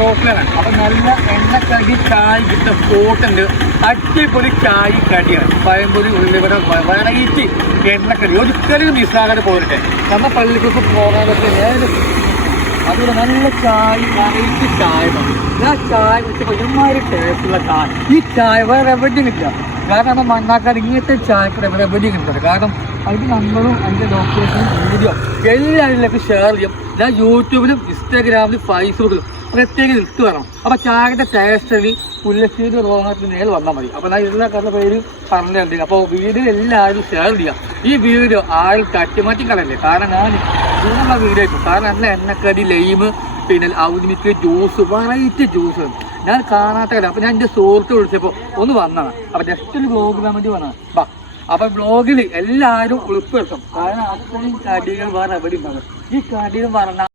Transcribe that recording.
റോട്ടിലാണ്. അപ്പൊ നല്ല എണ്ണക്കടി ചായ കിട്ടുന്ന സ്പോട്ടുണ്ട്. അടിപൊളി ചായ കടിയാണ്. പഴംപൊരി, ഉള്ളിവട, വെറൈറ്റി എണ്ണക്കടി ഒരിക്കലും മിസ്സാകാതെ പോരട്ടെ. നമ്മുടെ പള്ളിക്കൊക്കെ പോകാനൊക്കെ അതുപോലെ നല്ല ചായ, വെറൈറ്റി ചായ മതി. ഞാൻ ചായ കുടിച്ചപ്പോൾ ഒരുമാതിരി ടേസ്റ്റുള്ള ചായ. ഈ ചായ വേറെ എവിടെയും കിട്ടില്ല. കാരണം നമ്മൾ മണ്ണാക്കാട് ഇങ്ങനത്തെ ചായക്ക് എവിടെയും കിട്ടുന്നത്. കാരണം അതിൻ്റെ നമ്പറും അതിൻ്റെ ലൊക്കേഷനും വീഡിയോ എല്ലാവരിലേക്ക് ഷെയർ ചെയ്യും. ഞാൻ യൂട്യൂബിലും ഇൻസ്റ്റാഗ്രാമിലും ഫേസ്ബുക്കിലും പ്രത്യേകം ഇട്ട് വേണം. അപ്പൊ ചായയുടെ ടേസ്റ്റ് പുല്ലശ്ശേരി റോഹത്തിന് നേരെ വന്നാൽ മതി. അപ്പൊ ഞാൻ എല്ലാ കഥ പേര് പറഞ്ഞിട്ടുണ്ട്. അപ്പോൾ വീഡിയോ എല്ലാവരും ഷെയർ ചെയ്യാം. ഈ വീഡിയോ ആരും തട്ടിമാറ്റി കളയല്ലേ. കാരണം ഞാൻ ഇതിനുള്ള വീഡിയോ ആയിരിക്കും. കാരണം നല്ല എണ്ണക്കടി, ലൈമ്, പിന്നെ ഔദ്യോഗിക ജ്യൂസ്, വെറൈറ്റി ജ്യൂസ് ഞാൻ കാണാത്ത കാര്യം. അപ്പൊ ഞാൻ എൻ്റെ സുഹൃത്ത് വിളിച്ചപ്പോൾ ഒന്ന് വന്നതാണ്. അപ്പൊ ജസ്റ്റ് ഒരു ബ്ലോഗിടാൻ വേണ്ടി വന്നതാണ്. അപ്പൊ ബ്ലോഗിൽ എല്ലാവരും ഉൾപ്പെടുത്തും. കാരണം അത്രയും കടികൾ വേറെ എവിടെ ഉണ്ടാകും. ഈ കടികൾ പറഞ്ഞ